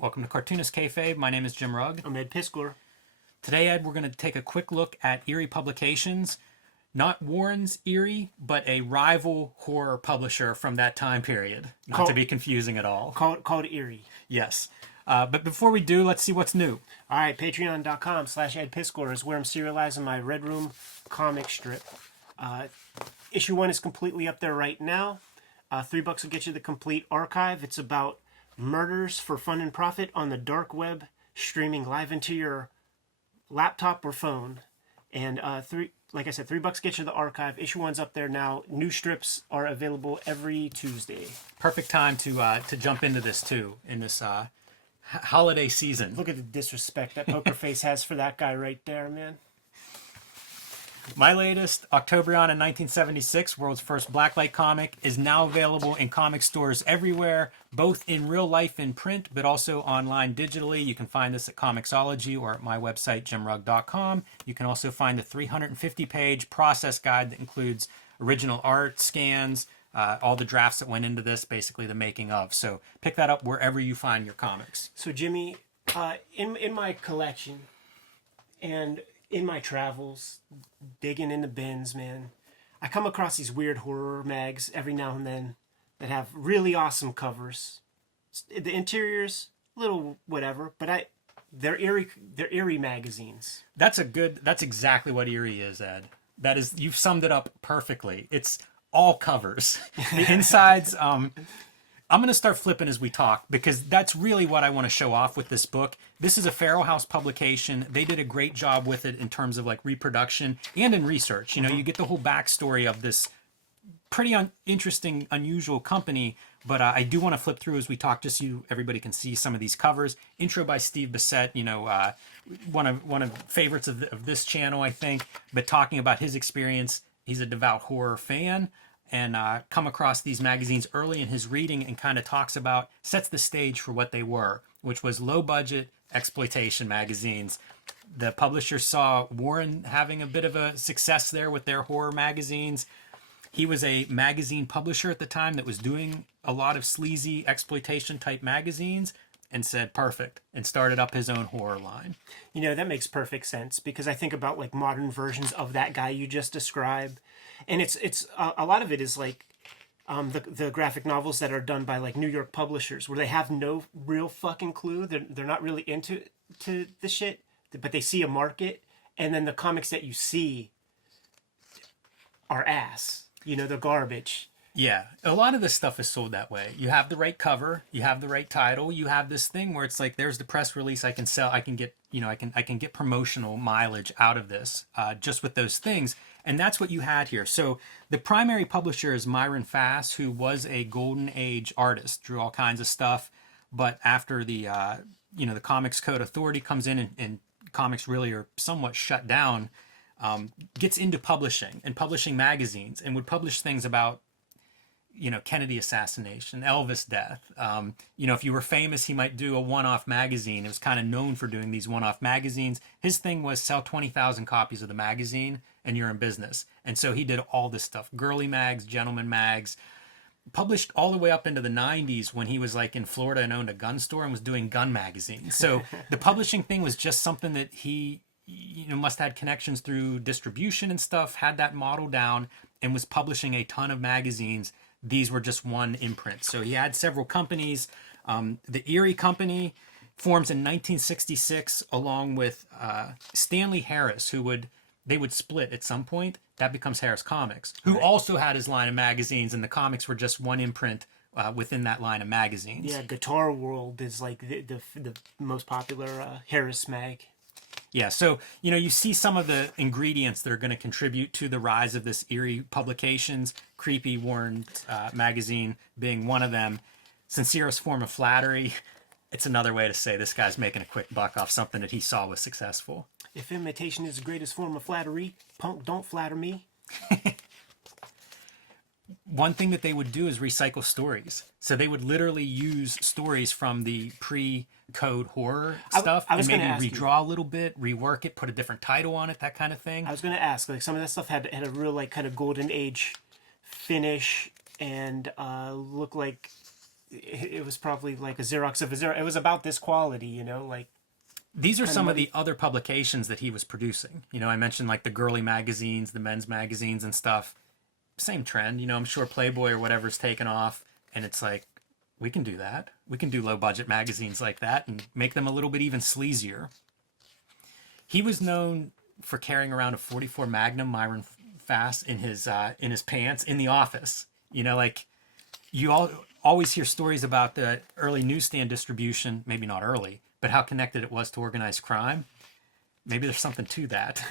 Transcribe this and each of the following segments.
Welcome to Cartoonist Kayfabe. My name is Jim Rugg. I'm Ed Piskor. Today, Ed, we're going to take a quick look at Eerie Publications. Not Warren's Eerie, but a rival horror publisher from that time period. Not to be confusing at all. Called Eerie. Yes. But before we do, let's see what's new. All right, patreon.com/Ed Piskor is where I'm serializing my Red Room comic strip. Issue 1 is completely up there right now. $3 will get you the complete archive. It's about murders for fun and profit on the dark web, streaming live into your laptop or phone. And like I said, $3 gets you the archive. Issue 1's up there now. New strips are available every Tuesday. Perfect time to jump into this too, in this holiday season. Look at the disrespect that Poker Face has for that guy right there, man. My latest, Octobrion in 1976, world's first blacklight comic, is now available in comic stores everywhere, both in real life in print, but also online digitally. You can find this at Comixology or at my website, jimrugg.com. You can also find the 350-page process guide that includes original art, scans, all the drafts that went into this, basically the making of. So pick that up wherever you find your comics. So Jimmy, in my collection and in my travels, digging in the bins, man, I come across these weird horror mags every now and then that have really awesome covers. The interiors, little whatever, but they're eerie magazines. That's exactly what Eerie is, Ed. That is, you've summed it up perfectly. It's all covers. The insides, I'm going to start flipping as we talk because that's really what I want to show off with this book. This is a Farrow House publication. They did a great job with it in terms of like reproduction and in research. You know, you get the whole backstory of this pretty interesting, unusual company. But I do want to flip through as we talk, just so everybody can see some of these covers. Intro by Steve Bissett, you know, one of favorites of this channel, I think. But talking about his experience, he's a devout horror fan. And come across these magazines early in his reading and kind of sets the stage for what they were, which was low-budget exploitation magazines. The publisher saw Warren having a bit of a success there with their horror magazines. He was a magazine publisher at the time that was doing a lot of sleazy exploitation-type magazines and said, perfect, and started up his own horror line. You know, that makes perfect sense because I think about like modern versions of that guy you just described. And it's a lot of it is like the graphic novels that are done by like New York publishers where they have no real fucking clue. They're not really into the shit, but they see a market, and then the comics that you see are ass. You know, they're garbage. Yeah, a lot of this stuff is sold that way. You have the right cover, you have the right title, you have this thing where it's like, there's the press release I can sell, I can get, you know, I can get promotional mileage out of this just with those things. And that's what you had here. So the primary publisher is Myron Fass, who was a golden age artist, drew all kinds of stuff. But after the, the Comics Code Authority comes in and comics really are somewhat shut down, gets into publishing and publishing magazines and would publish things about, you know, Kennedy assassination, Elvis death. If you were famous, he might do a one-off magazine. It was kind of known for doing these one-off magazines. His thing was sell 20,000 copies of the magazine and you're in business. And so he did all this stuff. Girly mags, gentleman mags, published all the way up into the 90s when he was like in Florida and owned a gun store and was doing gun magazines. So the publishing thing was just something that he, must have had connections through distribution and stuff, had that model down and was publishing a ton of magazines. These were just one imprint. So he had several companies. The Eerie Company forms in 1966 along with Stanley Harris, they would split at some point. That becomes Harris Comics, who also had his line of magazines, and the comics were just one imprint within that line of magazines. Yeah, Guitar World is like the most popular Harris mag. Yeah, so, you see some of the ingredients that are going to contribute to the rise of this Eerie Publications, Creepy Warren magazine being one of them. Sincerest form of flattery. It's another way to say this guy's making a quick buck off something that he saw was successful. If imitation is the greatest form of flattery, punk, don't flatter me. One thing that they would do is recycle stories. So they would literally use stories from the pre-code horror stuff and maybe redraw a little bit, rework it, put a different title on it, that kind of thing. I was going to ask, like some of that stuff had a real like kind of golden age finish and look like it was probably like a Xerox of a Xerox. It was about this quality, you know, like. These are some of the other publications that he was producing. You know, I mentioned like the girly magazines, the men's magazines and stuff. Same trend. You know, I'm sure Playboy or whatever's taken off, and it's like, we can do that. We can do low budget magazines like that and make them a little bit even sleazier. He was known for carrying around a 44 Magnum Myron Fast in his pants in the office. You know, like you always hear stories about the early newsstand distribution, maybe not early, but how connected it was to organized crime. Maybe there's something to that.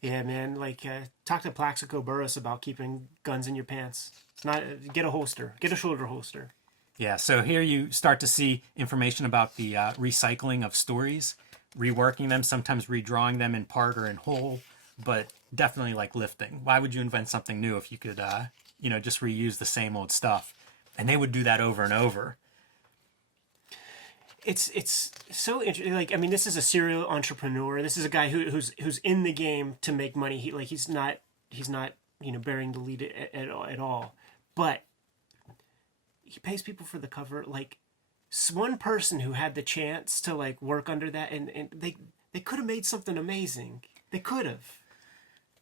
Yeah, man. Like, talk to Plaxico Burress about keeping guns in your pants. It's not get a holster, get a shoulder holster. Yeah. So here you start to see information about the recycling of stories, reworking them, sometimes redrawing them in part or in whole, but definitely like lifting. Why would you invent something new if you could, just reuse the same old stuff? And they would do that over and over. It's so interesting. Like, I mean, this is a serial entrepreneur. This is a guy who's in the game to make money. He's not bearing the lead at all. But he pays people for the cover. Like, one person who had the chance to like work under that, and they could have made something amazing. They could have.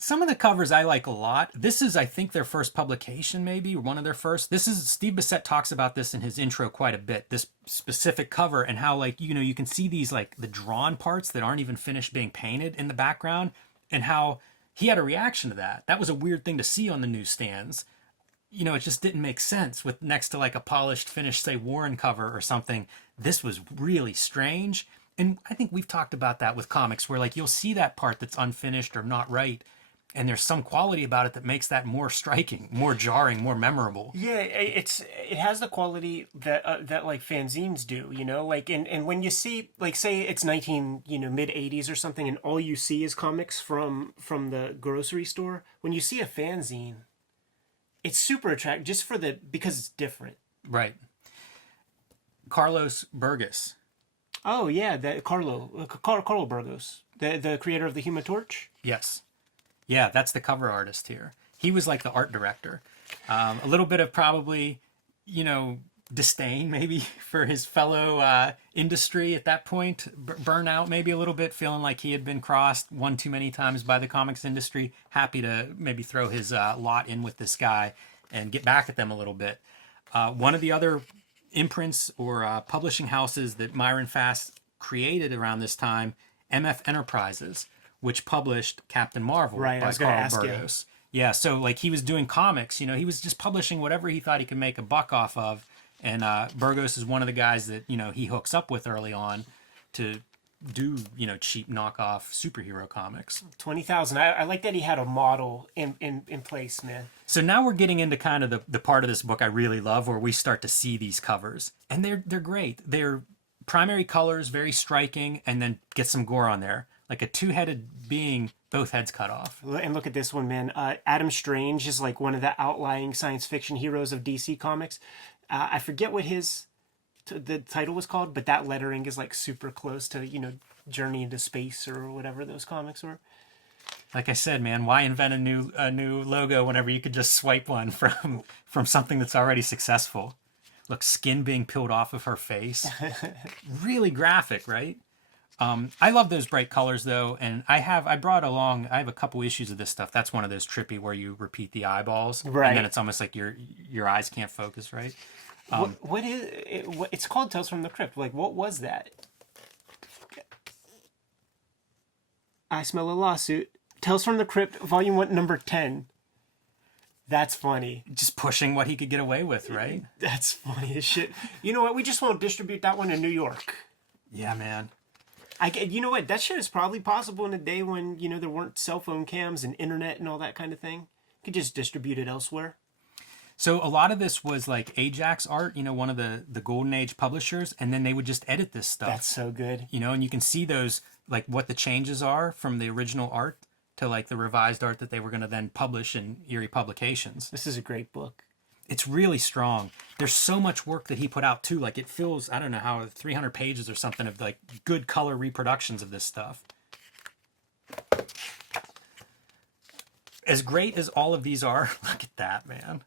Some of the covers I like a lot. This is, I think, their first publication, maybe, or one of their first. This is, Steve Bissette talks about this in his intro quite a bit, this specific cover, and how, like, you can see these, like, the drawn parts that aren't even finished being painted in the background, and how he had a reaction to that. That was a weird thing to see on the newsstands. You know, it just didn't make sense with next to, like, a polished, finished, say, Warren cover or something. This was really strange, and I think we've talked about that with comics, where, like, you'll see that part that's unfinished or not right, and there's some quality about it that makes that more striking, more jarring, more memorable. Yeah, it has the quality that like fanzines do, you know, like and when you see, like, say it's mid 80s or something, and all you see is comics from the grocery store. When you see a fanzine, it's super attractive just because it's different. Right. Carlos Burgos. Oh yeah, Carlo Burgos, the creator of the Human Torch. Yes. Yeah, that's the cover artist here. He was like the art director. A little bit of probably, disdain maybe for his fellow industry at that point. Burnout maybe a little bit, feeling like he had been crossed one too many times by the comics industry. Happy to maybe throw his lot in with this guy and get back at them a little bit. One of the other imprints or publishing houses that Myron Fast created around this time, MF Enterprises, which published Captain Marvel by Carl Burgos. Yeah, so like he was doing comics, he was just publishing whatever he thought he could make a buck off of. And Burgos is one of the guys that, he hooks up with early on to do, cheap knockoff superhero comics. 20,000. I like that he had a model in place, man. So now we're getting into kind of the part of this book I really love, where we start to see these covers. And they're great. They're primary colors, very striking, and then get some gore on there. Like a two-headed being, both heads cut off. And look at this one, man. Adam Strange is like one of the outlying science fiction heroes of DC Comics. I forget what the title was called, but that lettering is like super close to, Journey into Space or whatever those comics were. Like I said, man, why invent a new logo whenever you could just swipe one from something that's already successful? Look, skin being peeled off of her face. Really graphic, right? I love those bright colors though, and I have a couple issues of this stuff. That's one of those trippy where you repeat the eyeballs, right? And then it's almost like your eyes can't focus, right? What is it? It's called Tales from the Crypt. Like, what was that? I smell a lawsuit. Tales from the Crypt, Volume 1, Number 10. That's funny. Just pushing what he could get away with, right? That's funny as shit. You know what? We just won't distribute that one in New York. Yeah, man. You know what? That shit is probably possible in a day when, there weren't cell phone cams and internet and all that kind of thing. You could just distribute it elsewhere. So a lot of this was like Ajax Art, one of the Golden Age publishers, and then they would just edit this stuff. That's so good. And you can see those, like what the changes are from the original art to like the revised art that they were going to then publish in Eerie Publications. This is a great book. It's really strong. There's so much work that he put out too. Like it fills, I don't know how, 300 pages or something of like good color reproductions of this stuff. As great as all of these are, look at that, man.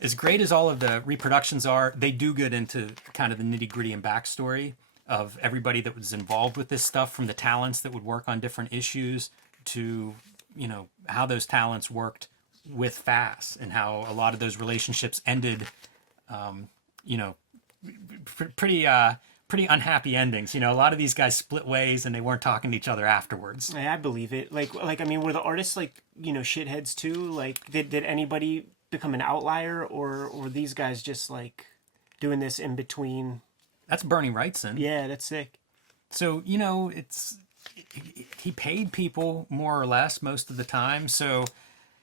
as great as all of the reproductions are, they do get into kind of the nitty gritty and backstory of everybody that was involved with this stuff, from the talents that would work on different issues to, how those talents worked with FAS and how a lot of those relationships ended, pretty unhappy endings. A lot of these guys split ways and they weren't talking to each other afterwards. I believe it. I mean, were the artists shitheads too? Like, did anybody become an outlier, or were these guys just doing this in between? That's Bernie Wrightson. Yeah, that's sick. So, he paid people more or less most of the time. So,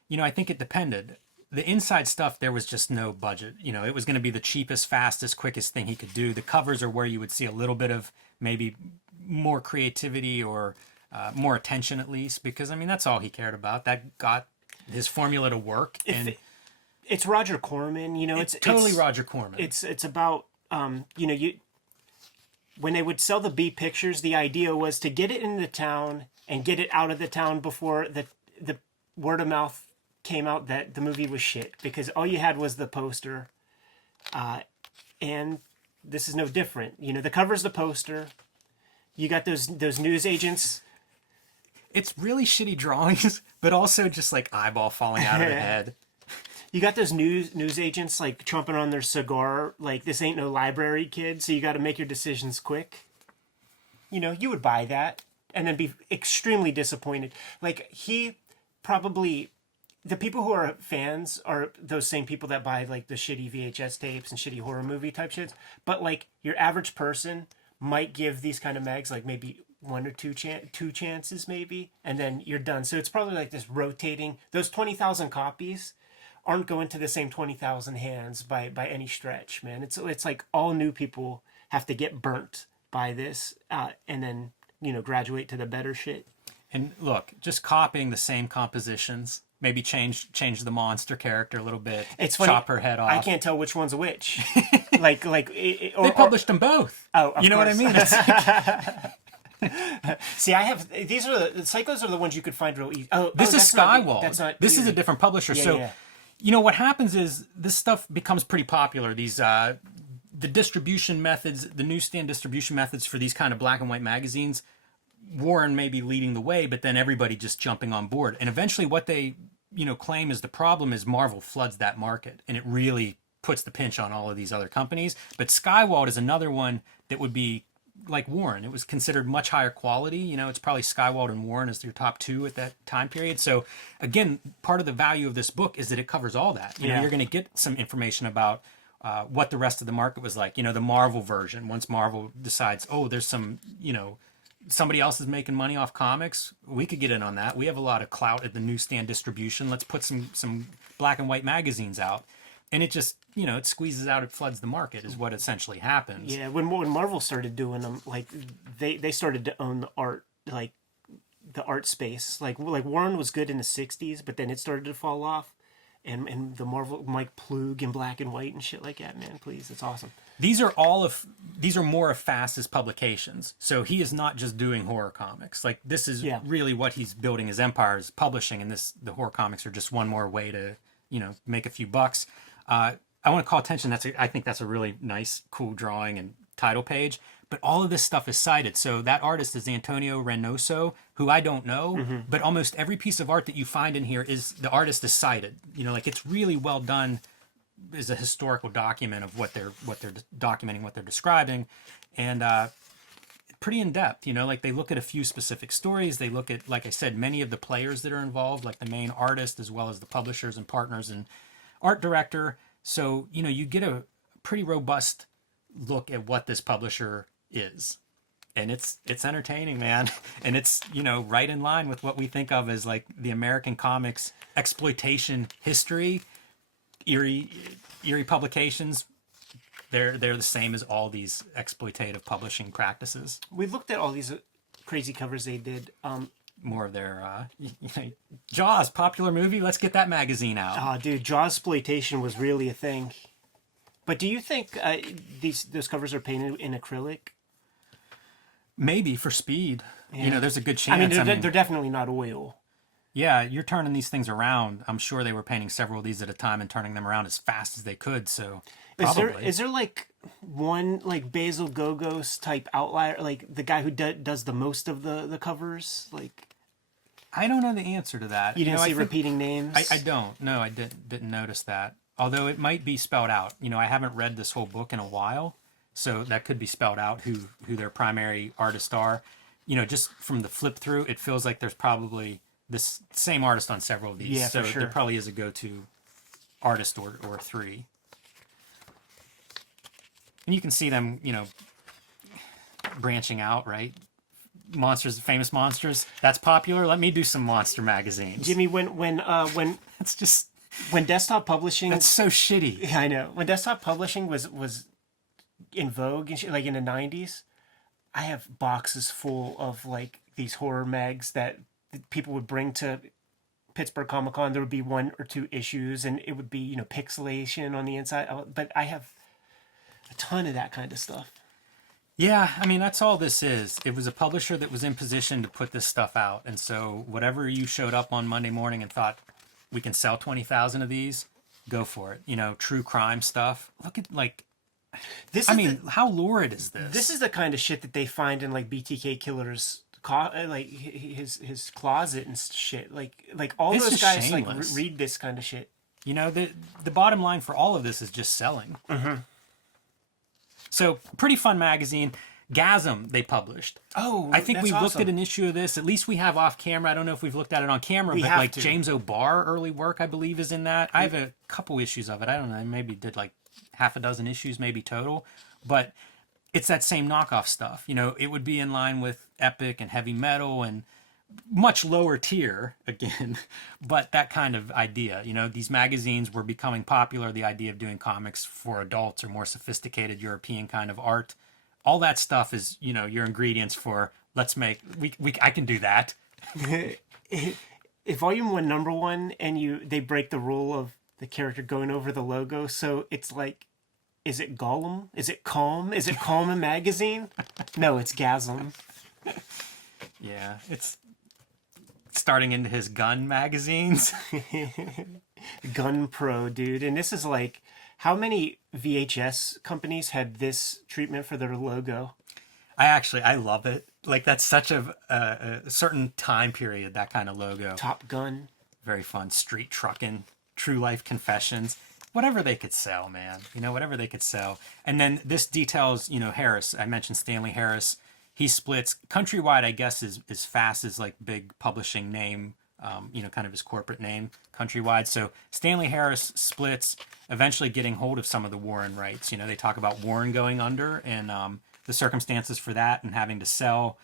I think it depended. The inside stuff, there was just no budget. It was going to be the cheapest, fastest, quickest thing he could do. The covers are where you would see a little bit of maybe more creativity or more attention, at least, because, that's all he cared about. That got his formula to work. It's Roger Corman, it's totally Roger Corman. It's about, when they would sell the B pictures, the idea was to get it into the town and get it out of the town before the word of mouth came out that the movie was shit, because all you had was the poster. And this is no different. The cover's the poster. You got those news agents. It's really shitty drawings, but also just eyeball falling out of the head. You got those news agents chomping on their cigar, this ain't no library, kid, so you got to make your decisions quick. You would buy that and then be extremely disappointed. He probably, the people who are fans are those same people that buy the shitty VHS tapes and shitty horror movie type shits. But your average person might give these kind of mags maybe one or two chances maybe, and then you're done. So it's probably this rotating. Those 20,000 copies aren't going to the same 20,000 hands by any stretch, man. It's all new people have to get burnt by this and then, graduate to the better shit. And look, just copying the same compositions, maybe change the monster character a little bit, it's funny, chop her head off. I can't tell which one's which. They published them both. Oh, you know course. what I mean? See, I have these are the Psychos are the ones you could find real easy. This is Skywald. This is Eerie. a different publisher. Yeah. What happens is this stuff becomes pretty popular. These the distribution methods, the newsstand distribution methods for these kind of black and white magazines, Warren may be leading the way, but then everybody just jumping on board. And eventually what they, claim is the problem is Marvel floods that market, and it really puts the pinch on all of these other companies. But Skywald is another one that would be like Warren. It was considered much higher quality. It's probably Skywald and Warren as your top two at that time period. So again, part of the value of this book is that it covers all that. You're going to get some information about what the rest of the market was like. The Marvel version, once Marvel decides, oh, there's some, somebody else is making money off comics, we could get in on that. We have a lot of clout at the newsstand distribution. Let's put some black and white magazines out. And it just, it squeezes out, it floods the market is what essentially happens. Yeah, when Marvel started doing them, they started to own the art, the art space. Like Warren was good in the 60s, but then it started to fall off. And the Marvel, Mike Plug in black and white and shit like that, man, please, it's awesome. These are more of FAS's publications. So he is not just doing horror comics. This is really what he's building his empire is publishing, and the horror comics are just one more way to, make a few bucks. I want to call attention. I think that's a really nice, cool drawing and title page. But all of this stuff is cited. So that artist is Antonio Reynoso, who I don't know, but almost every piece of art that you find in here is the artist is cited. It's really well done as a historical document of what they're documenting, what they're describing, and pretty in depth. They look at a few specific stories. They look at, like I said, many of the players that are involved, like the main artist as well as the publishers and partners and art director. So you get a pretty robust look at what this publisher is, and it's entertaining, man. And it's right in line with what we think of as the American comics exploitation history. Eerie publications, they're the same as all these exploitative publishing practices. We looked at all these crazy covers they did. More of their Jaws, popular movie, let's get that magazine out. Oh, dude, Jaws exploitation was really a thing. But do you think those covers are painted in acrylic? Maybe for speed. Yeah. There's a good chance. They're definitely not oil. Yeah, you're turning these things around. I'm sure they were painting several of these at a time and turning them around as fast as they could. So probably. Is there like one like Basil Gogos type outlier, like the guy who does the most of the covers? Like I don't know the answer to that. you didn't I see think repeating names. I don't. No, I didn't notice that. Although it might be spelled out. I haven't read this whole book in a while, so that could be spelled out who their primary artists are. Just from the flip through, it feels like there's probably this same artist on several of these. Yeah, so for sure. there probably is a go-to artist or three. And you can see them, branching out, right? Monsters, famous monsters. That's popular. Let me do some monster magazines. Jimmy, when It's just when desktop publishing, that's so shitty. I know, when desktop publishing was in vogue and shit, like in the '90s, I have boxes full of like these horror mags that people would bring to Pittsburgh Comic Con. There would be one or two issues, and it would be pixelation on the inside. But I have a ton of that kind of stuff. Yeah, I mean that's all this is. It was a publisher that was in position to put this stuff out, and so whatever you showed up on Monday morning and thought we can sell 20,000 of these, go for it. True crime stuff. Look at This I is mean, how lurid is this? this is the kind of shit that they find in like BTK Killer's like his closet and shit. Like all This those is guys shameless. read this kind of shit. The bottom line for all of this is just selling. Mm-hmm. So pretty fun magazine. Gasm they published. Oh, I think that's we've looked awesome. at an issue of this. At least we have off camera. I don't know if we've looked at it on camera, We but have like to. James O'Barr early work, I believe, is in that. I have a couple issues of it. I don't know. Maybe did like half a dozen issues, maybe total. But it's that same knockoff stuff. It would be in line with Epic and Heavy Metal and much lower tier again, but that kind of idea. These magazines were becoming popular. The idea of doing comics for adults or more sophisticated European kind of art. All that stuff is, your ingredients for let's make I can do that. If Volume 1, Number 1, and they break the rule of the character going over the logo, so it's like, is it Gollum? Is it Calm? Is it Calm a magazine? No, it's Gasm. Yeah, it's starting into his gun magazines. Gun Pro, dude. And this is like, how many VHS companies had this treatment for their logo? I love it. Like that's such a certain time period, that kind of logo. Top Gun. Very fun. Street Truckin', True Life Confessions, whatever they could sell, man. Whatever they could sell. And then this details, Harris. I mentioned Stanley Harris. He splits countrywide. I guess is fast as like big publishing name. Kind of his corporate name, countrywide. So Stanley Harris splits, eventually getting hold of some of the Warren rights. They talk about Warren going under and the circumstances for that and having to sell.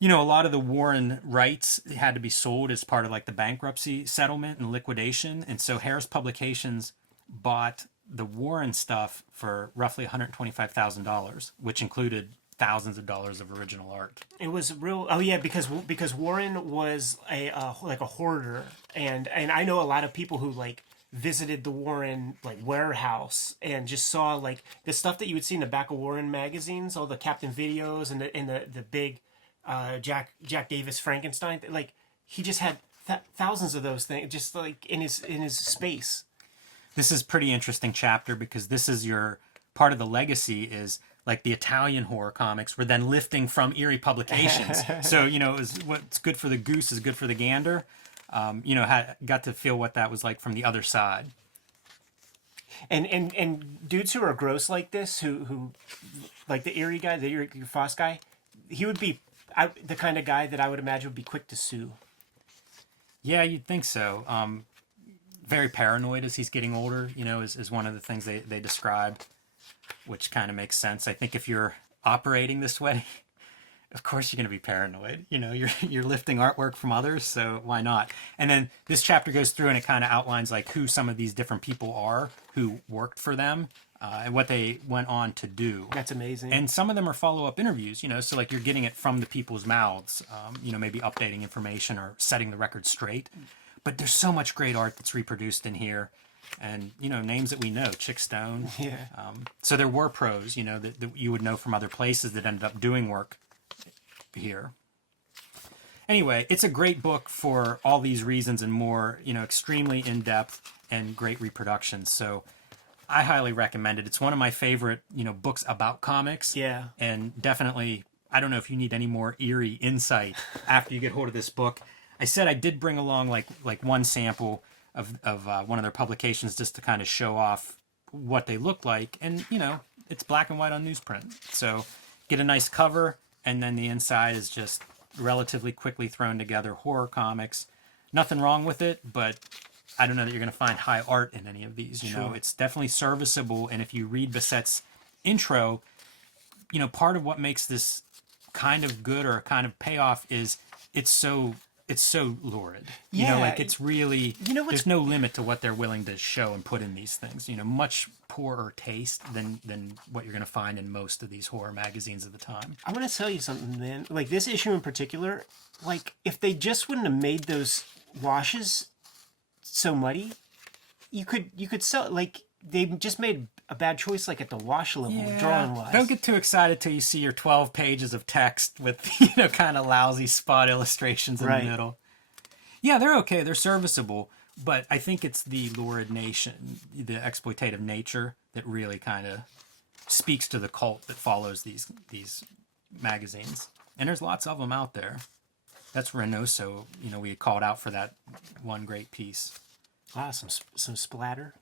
A lot of the Warren rights had to be sold as part of like the bankruptcy settlement and liquidation. And so Harris Publications bought the Warren stuff for roughly $125,000, which included thousands of dollars of original art. It was real. Oh yeah, because Warren was a like a hoarder, and I know a lot of people who like visited the Warren like warehouse and just saw like the stuff that you would see in the back of Warren magazines, all the Captain videos and the big Jack Davis Frankenstein. Like he just had thousands of those things just like in his space. This is pretty interesting chapter because this is your part of the legacy is like the Italian horror comics were then lifting from Eerie Publications. So, it was what's good for the goose is good for the gander. Got to feel what that was like from the other side. And dudes who are gross like this, who like the Eerie guy, the Eerie Foss guy, he would be the kind of guy that I would imagine would be quick to sue. Yeah, you'd think so. Very paranoid as he's getting older, is one of the things they described, which kind of makes sense. I think if you're operating this way, of course you're going to be paranoid. You're lifting artwork from others, so why not? And then this chapter goes through and it kind of outlines like who some of these different people are who worked for them and what they went on to do. That's amazing. And some of them are follow-up interviews, so like you're getting it from the people's mouths, maybe updating information or setting the record straight. But there's so much great art that's reproduced in here. And, names that we know, Chick Stone. Yeah. So there were pros, that you would know from other places that ended up doing work here. Anyway, it's a great book for all these reasons and more. Extremely in depth and great reproductions. So I highly recommend it. It's one of my favorite books about comics. Yeah. And definitely, I don't know if you need any more Eerie insight after you get hold of this book. I said I did bring along like one sample of one of their publications just to kind of show off what they look like, and it's black and white on newsprint, so get a nice cover, and then the inside is just relatively quickly thrown together horror comics. Nothing wrong with it, but I don't know that you're going to find high art in any of these. It's definitely serviceable, and if you read Bassett's intro, part of what makes this kind of good or a kind of payoff is it's so lurid. It's really, there's no limit to what they're willing to show and put in these things. Much poorer taste than what you're going to find in most of these horror magazines of the time. I want to tell you something, man. Like this issue in particular, like if they just wouldn't have made those washes so muddy, you could sell, like they just made a bad choice, like at the wash level, drawing wise. Don't get too excited till you see your 12 pages of text with kind of lousy spot illustrations in the middle. Yeah, they're okay. They're serviceable, but I think it's the lurid nation, the exploitative nature that really kind of speaks to the cult that follows these magazines. And there's lots of them out there. That's Reynoso. We had called out for that one great piece. Wow, some splatter.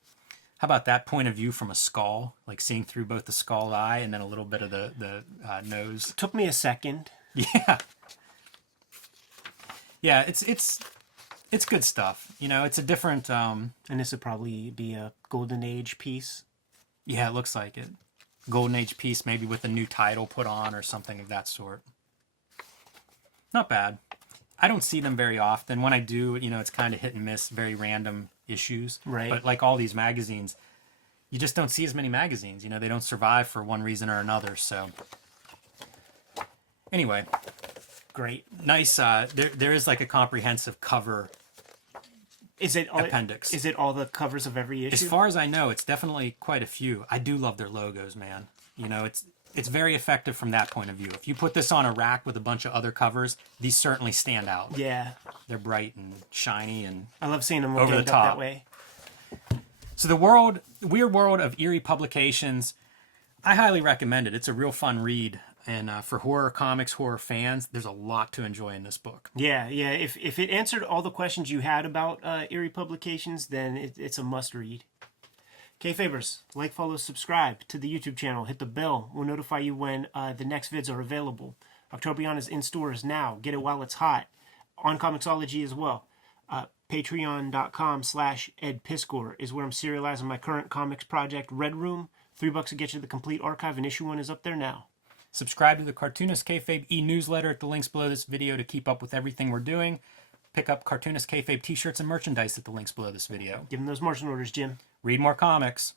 How about that point of view from a skull, like seeing through both the skull eye and then a little bit of the nose? It took me a second. Yeah. Yeah, it's good stuff. It's a different... And this would probably be a Golden Age piece. Yeah, it looks like it. Golden Age piece, maybe with a new title put on or something of that sort. Not bad. I don't see them very often. When I do, it's kind of hit and miss, very random issues. Right. But like all these magazines, you just don't see as many magazines. They don't survive for one reason or another. So anyway, great. Nice. There is like a comprehensive cover. Is it appendix? Is it all the covers of every issue? As far as I know, it's definitely quite a few. I do love their logos, man. It's very effective from that point of view. If you put this on a rack with a bunch of other covers, these certainly stand out. Yeah. They're bright and shiny and I love seeing them over the top that way. So the Weird World of Eerie Publications, I highly recommend it. It's a real fun read. And for horror comics, horror fans, there's a lot to enjoy in this book. Yeah. If it answered all the questions you had about Eerie Publications, then it's a must read. Kayfabers, like, follow, subscribe to the YouTube channel. Hit the bell. We'll notify you when the next vids are available. Octobrion is in stores now. Get it while it's hot. On Comixology as well. Patreon.com/EdPiskor is where I'm serializing my current comics project, Red Room. $3 to get you the complete archive, and issue 1 is up there now. Subscribe to the Cartoonist Kayfabe e-newsletter at the links below this video to keep up with everything we're doing. Pick up Cartoonist Kayfabe t-shirts and merchandise at the links below this video. Give them those marching orders, Jim. Read more comics.